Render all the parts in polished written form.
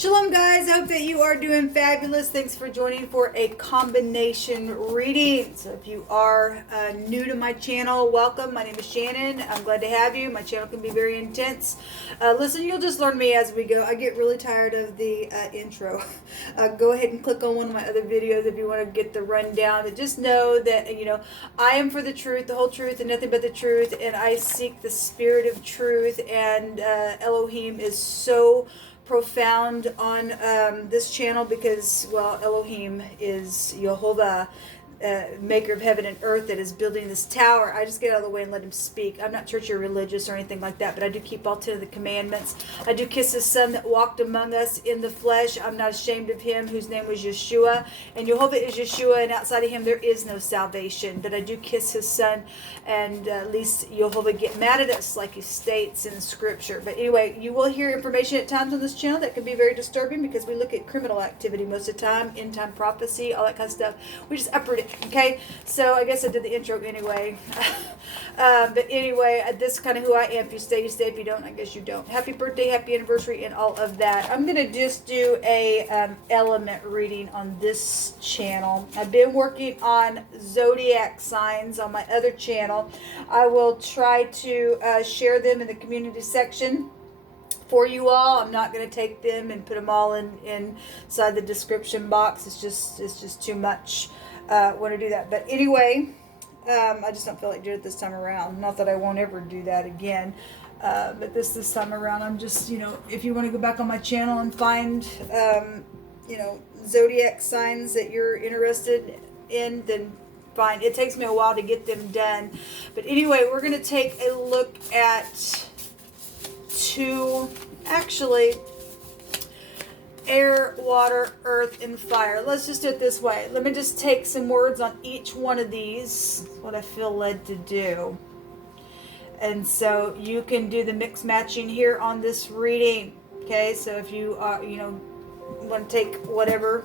Shalom guys, I hope that you are doing fabulous. Thanks for joining for a combination reading. So if you are new to my channel, welcome. My name is Shannon. I'm glad to have you. My channel can be very intense. Listen, you'll just learn me as we go. I get really tired of the intro. Go ahead and click on one of my other videos if you want to get the rundown. But just know that, you know, I am for the truth, the whole truth, and nothing but the truth. And I seek the spirit of truth. And Elohim is so profound on this channel because, well, Elohim is Jehovah, maker of heaven and earth, that is building this tower. I just get out of the way and let him speak. I'm not churchy or religious or anything like that, but I do keep all 10 of the commandments. I do kiss his son that walked among us in the flesh. I'm not ashamed of him, whose name was Yeshua. And Jehovah is Yeshua, and outside of him there is no salvation. But I do kiss his son, and at least Jehovah get mad at us, like he states in scripture. But anyway, you will hear information at times on this channel that can be very disturbing, because we look at criminal activity most of the time, end time prophecy, all that kind of stuff. We just uproot it. Okay, so I guess I did the intro anyway. But anyway, this is kind of who I am. If you stay, you stay. If you don't, I guess you don't. Happy birthday, happy anniversary, and all of that. I'm going to just do a element reading on this channel. I've been working on zodiac signs on my other channel. I will try to share them in the community section for you all. I'm not going to take them and put them all inside the description box. It's just too much. Want to do that, but anyway, I just don't feel like doing it this time around. Not that I won't ever do that again, but this time around, I'm just, you know, if you want to go back on my channel and find, you know, zodiac signs that you're interested in, then fine. It takes me a while to get them done, but anyway, we're going to take a look at actually air, water, earth, and fire. Let's just do it this way. Let me just take some words on each one of these. That's what I feel led to do. And so you can do the mix matching here on this reading. Okay, so if you are, you know, want to take whatever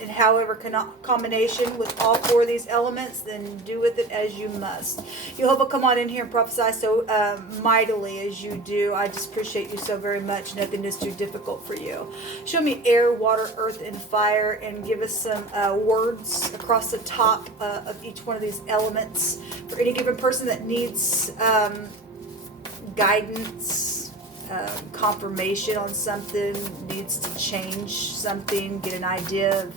and however combination with all four of these elements, then do with it as you must. Jehovah, come on in here and prophesy so mightily as you do. I just appreciate you so very much. Nothing is too difficult for you. Show me air, water, earth, and fire, and give us some words across the top of each one of these elements for any given person that needs guidance, confirmation on something, needs to change something, get an idea of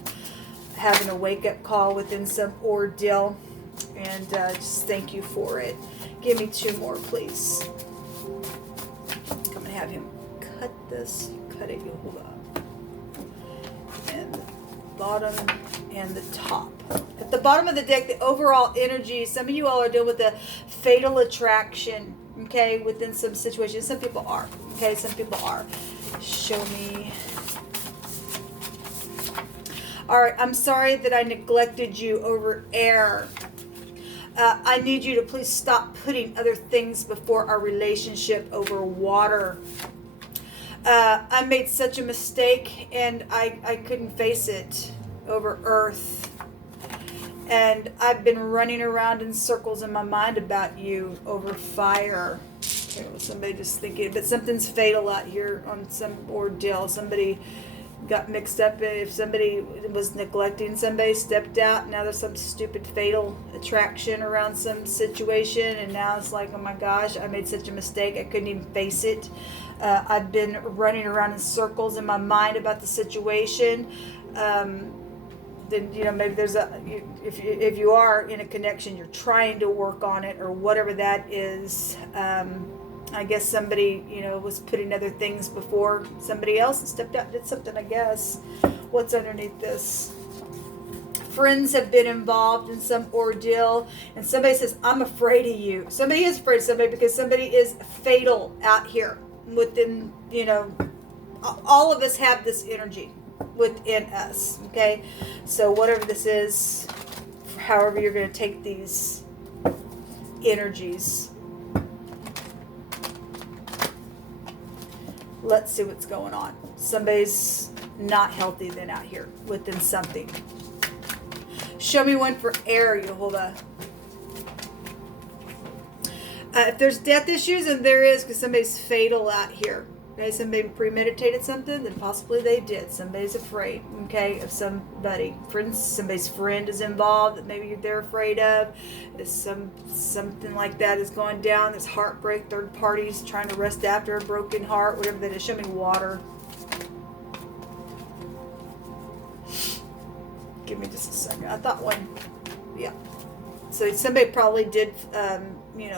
having a wake-up call within some ordeal, and just thank you for it. Give me two more, please. Come and have him cut this. Cut it, Yehovah. And the bottom and the top. At the bottom of the deck, the overall energy, some of you all are dealing with the fatal attraction, okay, within some situations. Some people are, okay, some people are. Show me. All right, I'm sorry that I neglected you over air. I need you to please stop putting other things before our relationship over water. I made such a mistake, and I couldn't face it over earth. And I've been running around in circles in my mind about you over fire. Okay, well, somebody just thinking, but something's fatal out here on some ordeal. Somebody got mixed up. If somebody was neglecting somebody, stepped out, now there's some stupid fatal attraction around some situation, and now it's like, oh my gosh, I made such a mistake, I couldn't even face it. I've been running around in circles in my mind about the situation. Then, you know, maybe there's if you are in a connection, you're trying to work on it or whatever that is. I guess somebody, you know, was putting other things before somebody else and stepped out and did something, I guess. What's underneath this? Friends have been involved in some ordeal, and somebody says, I'm afraid of you. Somebody is afraid of somebody because somebody is fatal out here within, you know, all of us have this energy within us, okay? So whatever this is, however you're going to take these energies, let's see what's going on. Somebody's not healthy then out here within something. Show me one for air, Jehovah. If there's death issues, and there is, because somebody's fatal out here. Okay, somebody premeditated something, then possibly they did. Somebody's afraid, okay, of somebody. Friends, somebody's friend is involved that maybe they're afraid of. There's something like that is going down. There's heartbreak, third parties trying to rest after a broken heart, whatever that is. Show me water. Give me just a second. I thought one, yeah. So somebody probably did,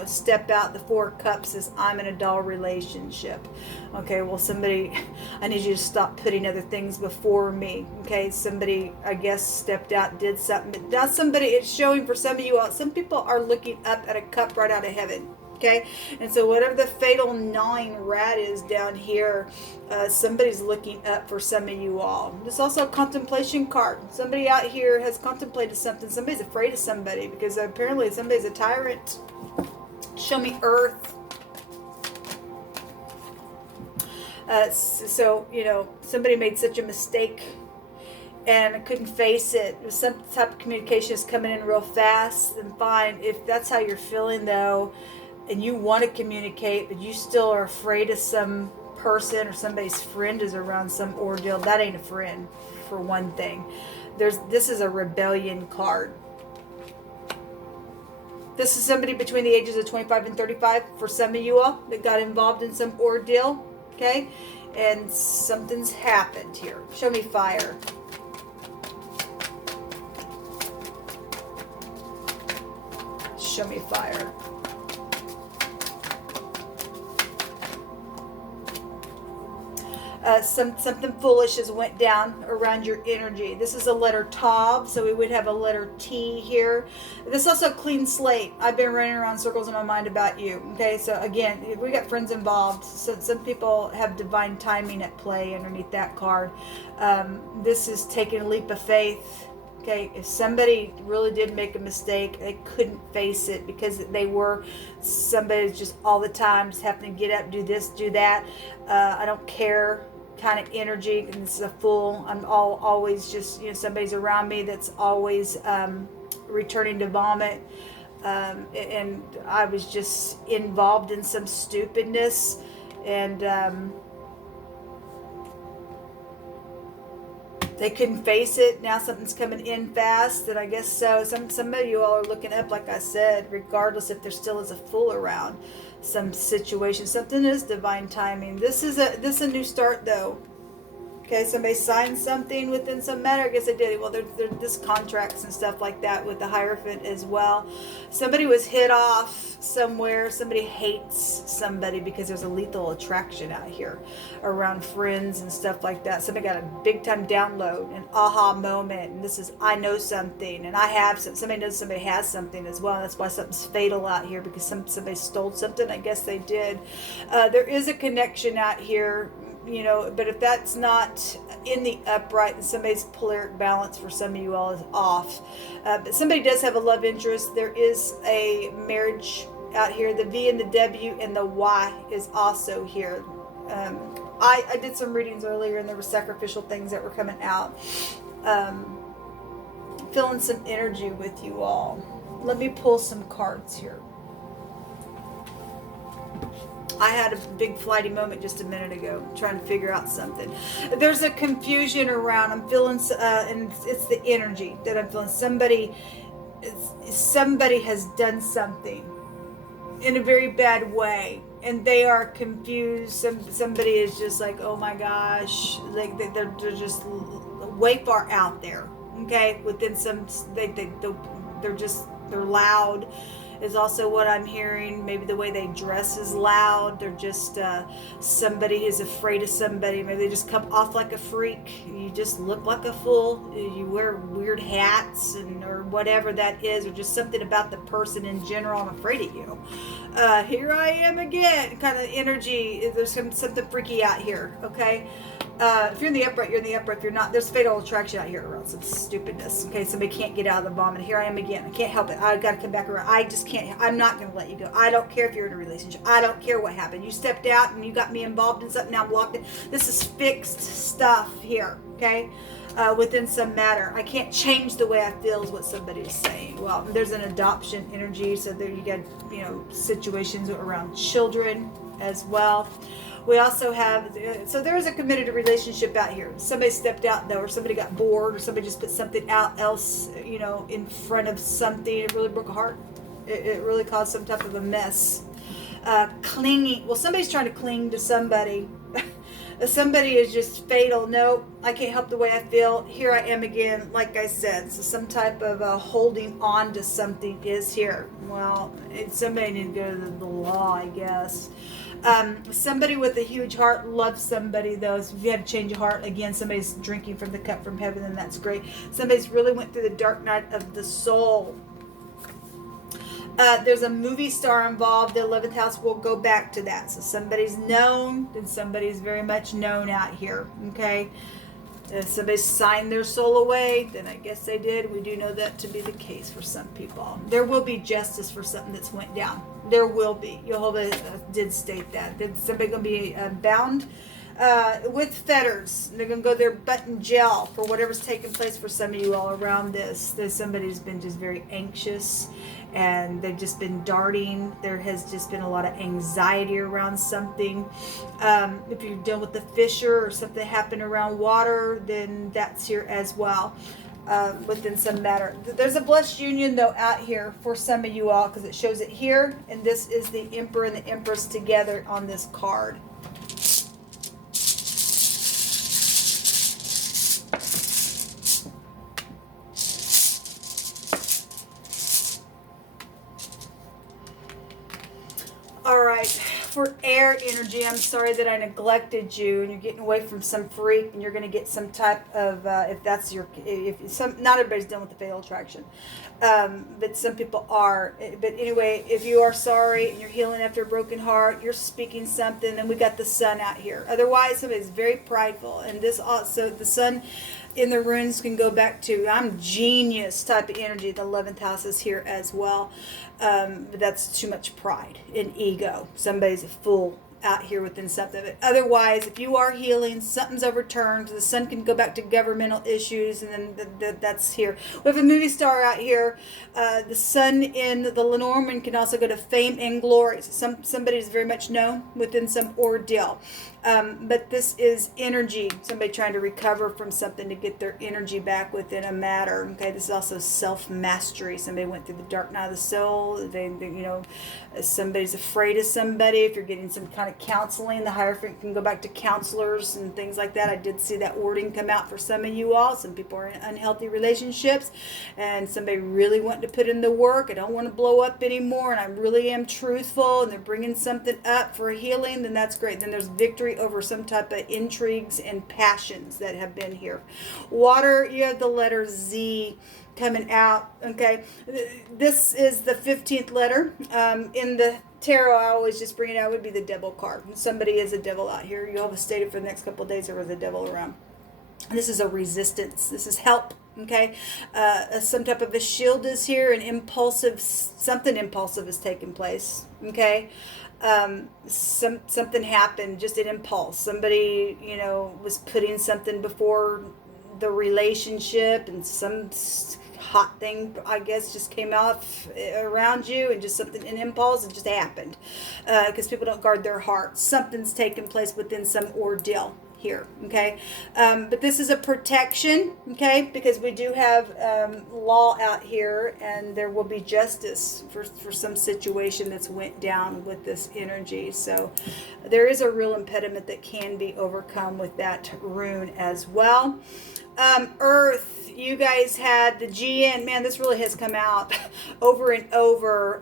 step out. The Four of Cups says, I'm in a dull relationship. Okay, well, somebody, I need you to stop putting other things before me. Okay, somebody, I guess, stepped out, did something. Now somebody, it's showing for some of you all, some people are looking up at a cup right out of heaven. Okay, and so whatever the fatal gnawing rat is down here, somebody's looking up for some of you all. There's also a contemplation card. Somebody out here has contemplated something. Somebody's afraid of somebody because apparently somebody's a tyrant. Show me Earth. Somebody made such a mistake and I couldn't face it. Some type of communication is coming in real fast and fine. If that's how you're feeling though, and you want to communicate, but you still are afraid of some person or somebody's friend is around some ordeal, that ain't a friend, for one thing. This is a rebellion card. This is somebody between the ages of 25 and 35 for some of you all that got involved in some ordeal, okay? And something's happened here. Show me fire. Show me fire. Something foolish has went down around your energy. This is a letter Tav, so we would have a letter T here. This is also a clean slate. I've been running around circles in my mind about you. Okay, so again, we got friends involved. So some people have divine timing at play underneath that card. This is taking a leap of faith. Okay, if somebody really did make a mistake, they couldn't face it because they were somebody's just all the time just having to get up, do this, do that. I don't care kind of energy, and this is a fool. I'm always just, somebody's around me that's always returning to vomit. And I was just involved in some stupidness, and they couldn't face it. Now something's coming in fast, and I guess so. Some of you all are looking up, like I said, regardless if there still is a fool around some situation. Something is divine timing. This is a new start, though. Okay, somebody signed something within some matter. I guess they did. Well, there's contracts and stuff like that with the Hierophant as well. Somebody was hit off somewhere. Somebody hates somebody because there's a lethal attraction out here around friends and stuff like that. Somebody got a big time download, an aha moment, and this is, I know something, and I have some. Somebody knows somebody has something as well. That's why something's fatal out here, because somebody stole something. I guess they did. There is a connection out here. But if that's not in the upright, and somebody's polaric balance for some of you all is off. But somebody does have a love interest. There is a marriage out here. The V and the W and the Y is also here. I did some readings earlier, and there were sacrificial things that were coming out. Feeling some energy with you all. Let me pull some cards here. I had a big flighty moment just a minute ago, trying to figure out something. There's a confusion around. I'm feeling, and it's the energy that I'm feeling. Somebody has done something in a very bad way, and they are confused. Somebody is just like, oh my gosh, like they're just way far out there. Okay, within some, they're loud. Is also what I'm hearing. Maybe the way they dress is loud. They're just somebody who's afraid of somebody. Maybe they just come off like a freak. You just look like a fool. You wear weird hats or whatever that is, or just something about the person in general. I'm afraid of you. Here I am again. Kind of energy. There's something freaky out here. Okay. If you're in the upright, you're in the upright. If you're not, there's fatal attraction out here around some stupidness. Okay, somebody can't get out of the vomit. Here I am again. I can't help it. I got to come back around. I just can't. I'm not going to let you go. I don't care if you're in a relationship. I don't care what happened. You stepped out and you got me involved in something. Now I'm locked in. This is fixed stuff here. Okay, within some matter. I can't change the way I feel is what somebody is saying. Well, there's an adoption energy. So there you got, situations around children as well. We also have, so there is a committed relationship out here. Somebody stepped out though, or somebody got bored, or somebody just put something out else, you know, in front of something. It really broke a heart. It really caused some type of a mess. Clinging. Well, somebody's trying to cling to somebody. Somebody is just fatal. No, I can't help the way I feel. Here I am again, like I said. So some type of holding on to something is here. Well, somebody need to go to the law, I guess. Somebody with a huge heart loves somebody, though. So if you had to change your heart, again, somebody's drinking from the cup from heaven, and that's great. Somebody's really went through the dark night of the soul. There's a movie star involved. The 11th house will go back to that. So somebody's known, and somebody's very much known out here. Okay. If somebody signed their soul away, then I guess they did. We do know that to be the case for some people. There will be justice for something that's went down. There will be. Jehovah did state that. Did somebody going to be bound with fetters? They're going to go there butt in jail for whatever's taking place for some of you all around this. There's somebody's been just very anxious, and they've just been darting. There has just been a lot of anxiety around something. If you're dealing with the fisher or something happened around water, then that's here as well. Within some matter. There's a blessed union though out here for some of you all, because it shows it here, and this is the Emperor and the Empress together on this card. All right, for air energy, I'm sorry that I neglected you, and you're getting away from some freak, and you're going to get some type of, if that's your, not everybody's done with the fatal attraction, but some people are. But anyway, if you are sorry and you're healing after a broken heart, you're speaking something, and we got the sun out here. Otherwise, somebody's very prideful, and this also, the sun in the runes can go back to, I'm genius type of energy. The 11th house is here as well. But that's too much pride and ego. Somebody's a fool out here within something. But otherwise, if you are healing, something's overturned. The sun can go back to governmental issues, and then that's here. We have a movie star out here. The sun in the Lenormand can also go to fame and glory. So somebody's very much known within some ordeal. But this is energy. Somebody trying to recover from something to get their energy back within a matter. Okay, this is also self-mastery. Somebody went through the dark night of the soul. They you know, somebody's afraid of somebody. If you're getting some kind of counseling, the Hierophant can go back to counselors and things like that. I did see that wording come out for some of you all. Some people are in unhealthy relationships, and somebody really wanting to put in the work. I don't want to blow up anymore, and I really am truthful, and they're bringing something up for healing, then that's great. Then there's victory over some type of intrigues and passions that have been here. Water, you have the letter Z coming out. Okay, this is the 15th letter. In the tarot, I always just bring it out, would be the devil card. Somebody is a devil out here. You'll have a stated for the next couple of days there was a devil around. This is a resistance. This is help. Okay, some type of a shield is here, and impulsive, something impulsive is taking place. Okay, something happened, just an impulse. Somebody, you know, was putting something before the relationship, and some hot thing, I guess, just came off around you, and just something, an impulse, it just happened, because people don't guard their hearts. Something's taking place within some ordeal here. Okay, but this is a protection. Okay, because we do have law out here, and there will be justice for some situation that's went down with this energy. So there is a real impediment that can be overcome with that rune as well. Earth, you guys had the GN. Man, this really has come out over and over.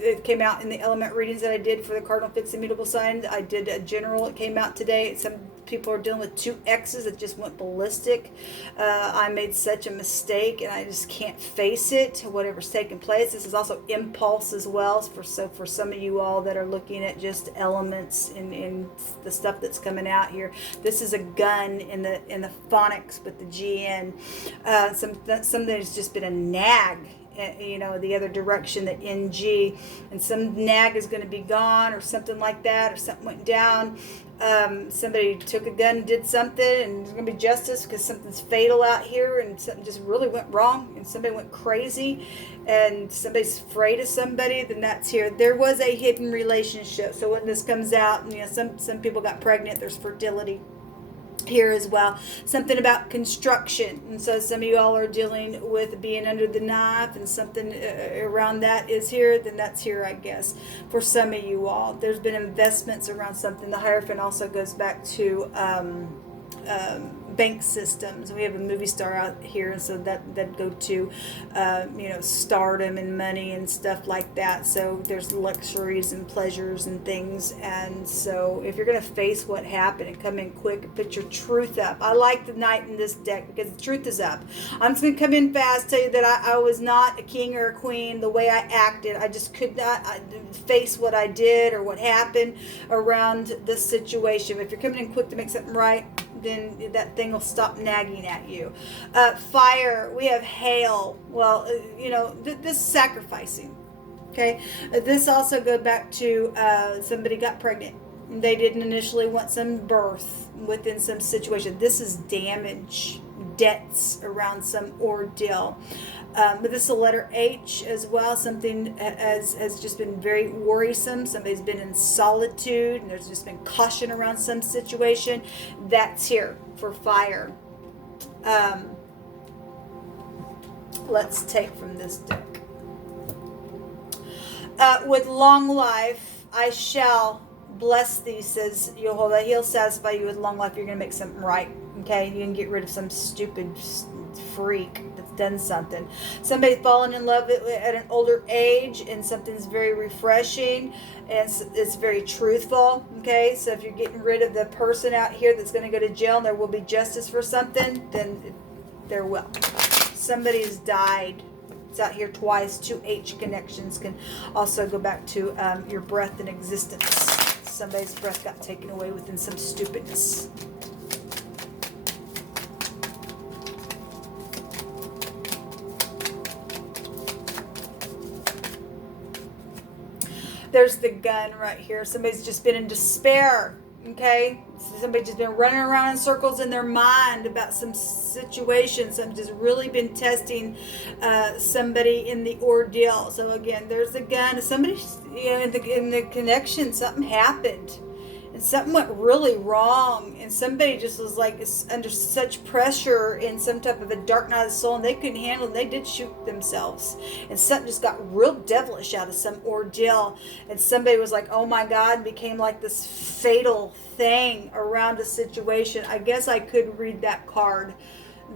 It came out in the element readings that I did for the cardinal fixed immutable signs. I did a general. It came out today. Some people are dealing with 2 X's that just went ballistic. I made such a mistake, and I just can't face it, whatever's taking place. This is also impulse as well. For some of you all that are looking at just elements in the stuff that's coming out here, this is a gun in the phonics with the GN. Something that's just been a nag, you know, the other direction, the NG, and some nag is going to be gone, or something like that, or something went down. Somebody took a gun and did something, and there's going to be justice because something's fatal out here, and something just really went wrong, and somebody went crazy, and somebody's afraid of somebody, then that's here. There was a hidden relationship. So when this comes out, you know, some people got pregnant, there's fertility here as well. Something about construction, and so some of you all are dealing with being under the knife, and something around that is here, then that's here, I guess, for some of you all. There's been investments around something. The Hierophant also goes back to bank systems. We have a movie star out here, and so that go to you know, stardom and money and stuff like that. So there's luxuries and pleasures and things. And so if you're going to face what happened and come in quick and put your truth up, I like the Knight in this deck because the truth is up. I'm just going to come in fast, tell you that I was not a king or a queen. The way I acted, I just could not face what I did or what happened around this situation. If you're coming in quick to make something right, then that thing will stop nagging at you. Fire, we have hail. Well, you know, this is sacrificing. Okay, this also goes back to somebody got pregnant. They didn't initially want some birth within some situation. This is damage, debts around some ordeal. But this is a letter H as well. Something has just been very worrisome. Somebody's been in solitude, and there's just been caution around some situation. That's here for fire. Let's take from this deck. With long life, I shall bless thee, says Jehovah. He'll satisfy you with long life. You're going to make something right. Okay? You can get rid of some stupid freak that's done something. Somebody's fallen in love at an older age, and something's very refreshing, and it's very truthful. Okay? So if you're getting rid of the person out here that's going to go to jail and there will be justice for something, then there will. Somebody's died. It's out here twice. 2H connections can also go back to your breath and existence. Somebody's breath got taken away within some stupidness. There's the gun right here. Somebody's just been in despair. Okay, somebody's just been running around in circles in their mind about some situation. Somebody's just really been testing somebody in the ordeal. So again, there's the gun. Somebody, you know, in the connection, something happened, and something went really wrong, and somebody just was like under such pressure in some type of a dark night of the soul, and they couldn't handle it, and they did shoot themselves, and something just got real devilish out of some ordeal, and somebody was like, oh my God, became like this fatal thing around a situation. I guess I could read that card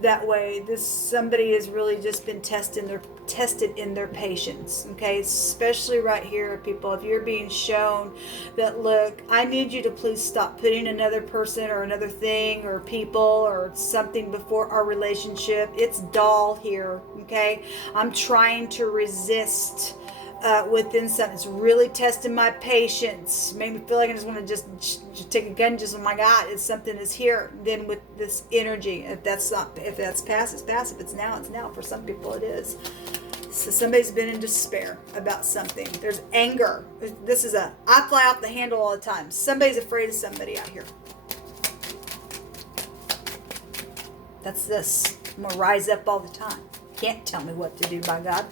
that way. Somebody has really just been tested in their patience. Okay, especially right here, people. If you're being shown that, look, I need you to please stop putting another person or another thing or people or something before our relationship. It's dull here. Okay, I'm trying to resist within something. It's really testing my patience. Made me feel like I just want to just take a gun. Just, oh my God, it's something is here. Then with this energy, if that's past, it's past. If it's now, it's now. For some people, it is. So somebody's been in despair about something. There's anger. This is I fly off the handle all the time. Somebody's afraid of somebody out here. That's this. I'm gonna rise up all the time. Can't tell me what to do, by God.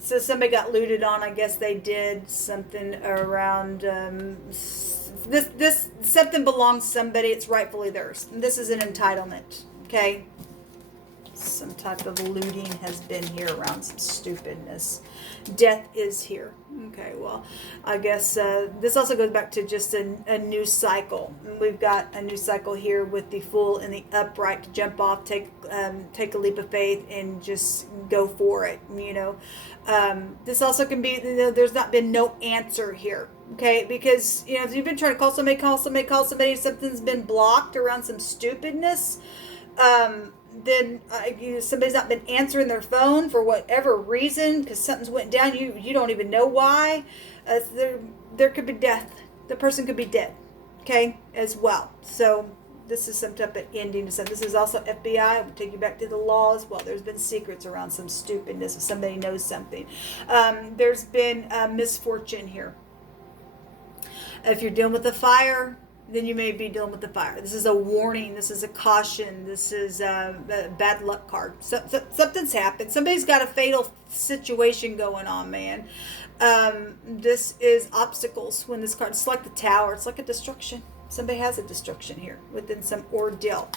So somebody got looted on. I guess they did something around this something belongs to somebody. It's rightfully theirs. And this is an entitlement. Okay, some type of looting has been here around some stupidness. Death is here. Okay, well, I guess this also goes back to just a new cycle. And we've got a new cycle here with the Fool and the Upright to jump off, take a leap of faith, and just go for it. You know, this also can be, there's not been no answer here. Okay, because, you know, if you've been trying to call somebody, something's been blocked around some stupidness. Then somebody's not been answering their phone for whatever reason because something's went down. You don't even know why. There could be death. The person could be dead. Okay, as well. So this is some type of ending to something. This is also FBI. We'll take you back to the law as well. There's been secrets around some stupidness if somebody knows something. There's been misfortune here. If you're dealing with the fire, then you may be dealing with the fire. This is a warning. This is a caution. This is a bad luck card. Something's happened. Somebody's got a fatal situation going on, man. This is obstacles when this card. It's like the tower. It's like a destruction. Somebody has a destruction here within some ordeal.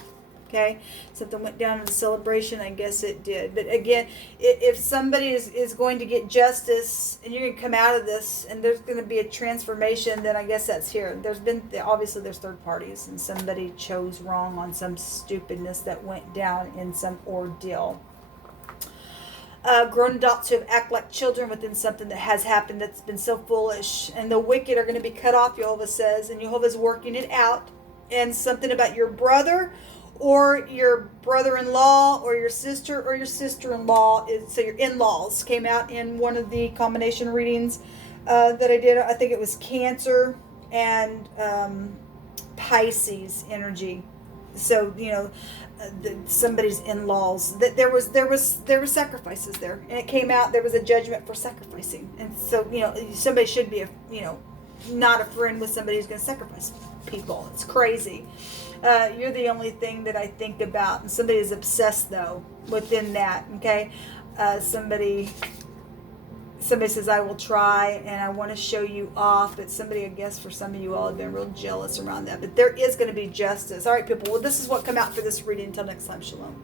Okay, something went down in the celebration. I guess it did. But again, if somebody is going to get justice and you're going to come out of this and there's going to be a transformation, then I guess that's here. Obviously there's third parties and somebody chose wrong on some stupidness that went down in some ordeal. Grown adults who have acted like children within something that has happened that's been so foolish. And the wicked are going to be cut off, Jehovah says. And Jehovah's working it out. And something about your brother or your brother-in-law or your sister-in-law, so your in-laws came out in one of the combination readings that I did. I think it was Cancer and Pisces energy. So, somebody's in-laws, that there were sacrifices there, and it came out there was a judgment for sacrificing. And so, somebody should be not a friend with somebody who's going to sacrifice people. It's crazy. You're the only thing that I think about. And somebody is obsessed though within that. Okay, somebody says I will try and I want to show you off, but somebody, I guess for some of you all, have been real jealous around that. But there is going to be justice. All right, people. Well, this is what come out for this reading. Until next time, shalom.